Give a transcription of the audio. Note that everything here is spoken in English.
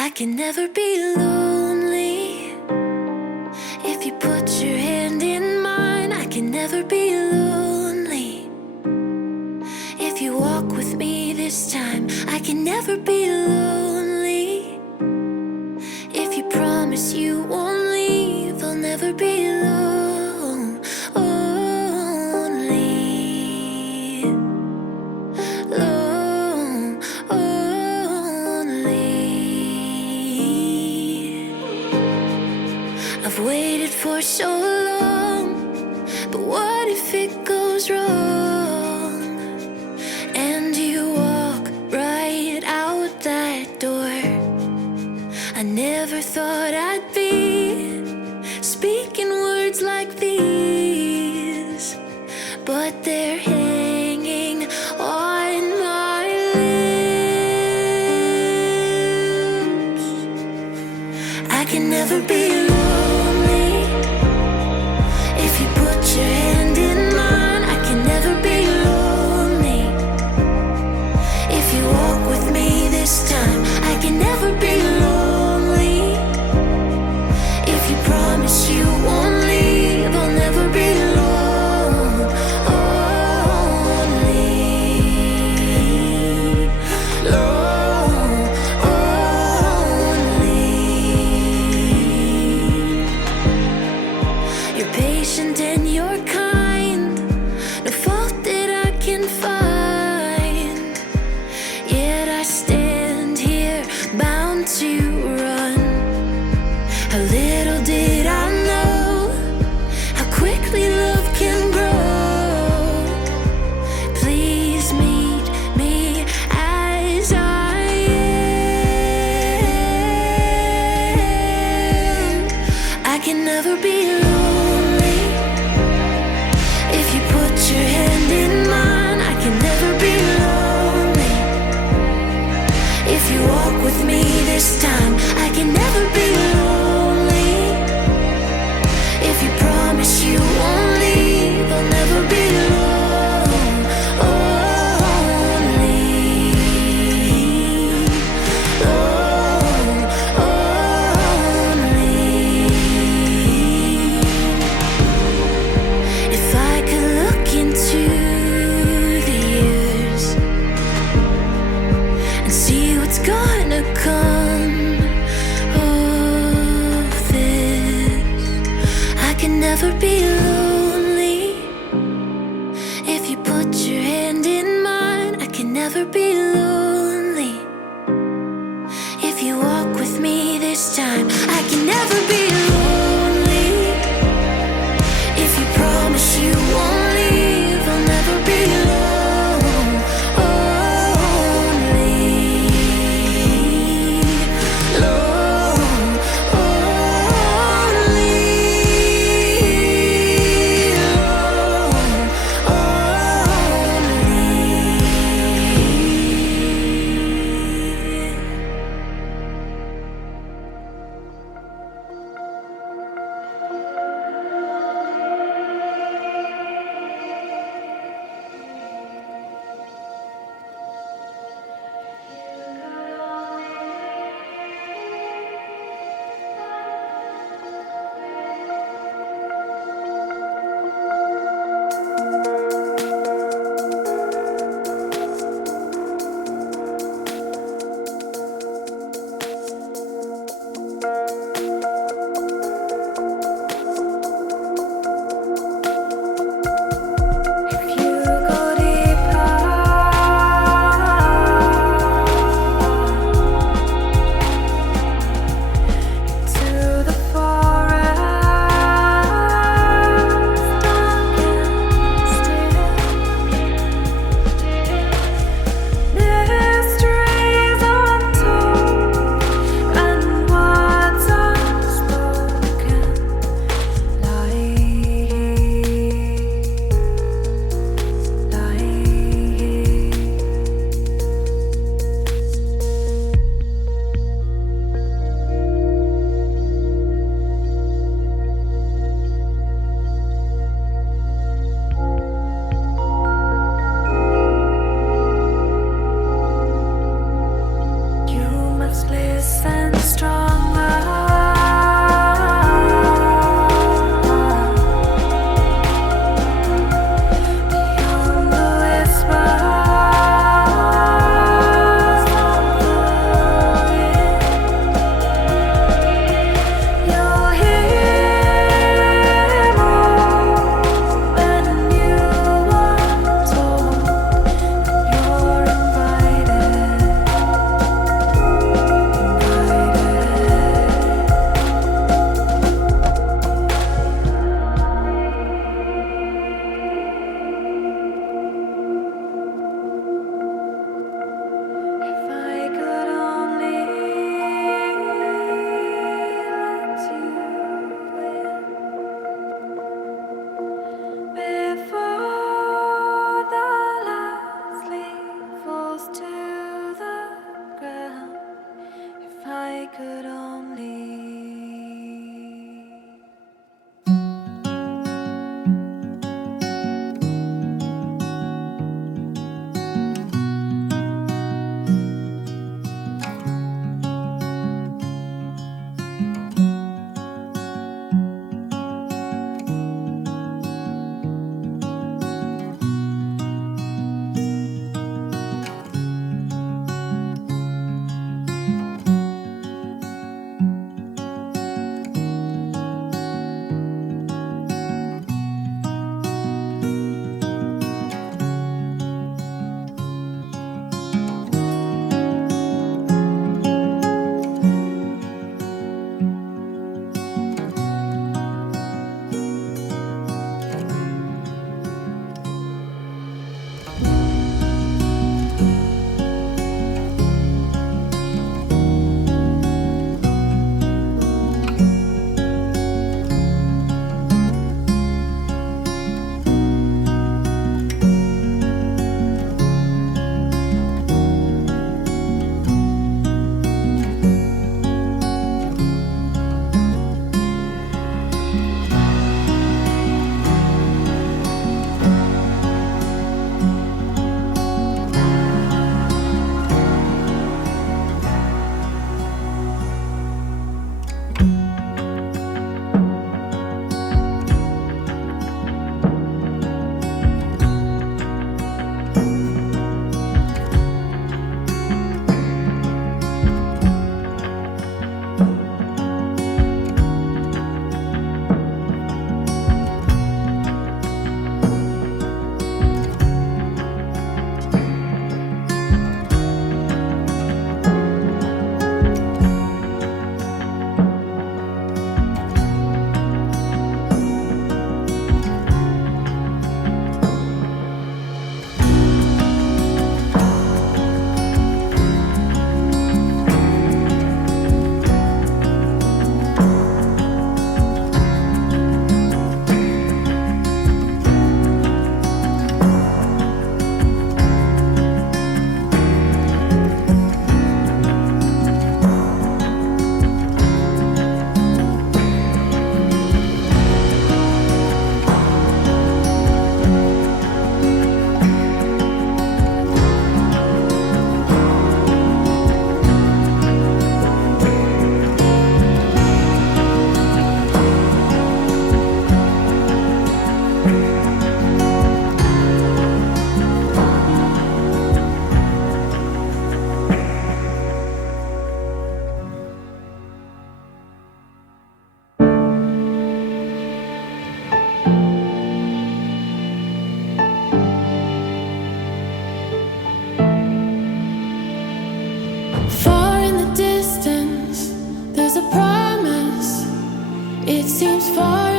I can never be lonely if you put your hand in mine. I can never be lonely if you walk with me this time. I can never be lonely if you promise you won't leave. I'll never be alone, only alone, only. I've waited for so long, but what if it goes wrong and you walk right out that door? I never thought I'd be speaking words like these, but they're hanging on my lips. I can never be lonely if you put your hand in mine. I can never be lonely if you walk with me this time. I can never be lonely if you promise you won't leave. I'll never be alone, only alone, only. You're patient and you're kind, no fault that I can find. Yet I stand here bound to run. How little did I know how quickly love can grow. Please meet me as I am. I can never be lonely if you put your hand in mine. I can never be lonely if you walk with me this time. I can never be lonely if you promise you won't leave. I'll never be alone, only alone, only. If I could look into the years and see what's gonna come of this, I can never be lonely if you put your hand in mine. I can never be lonely if you walk with me this time. I can never be lonely if you promise you won't leave. I'll never be alone, only falls to the ground. If I could only. Far in the distance, there's a promise. It seems far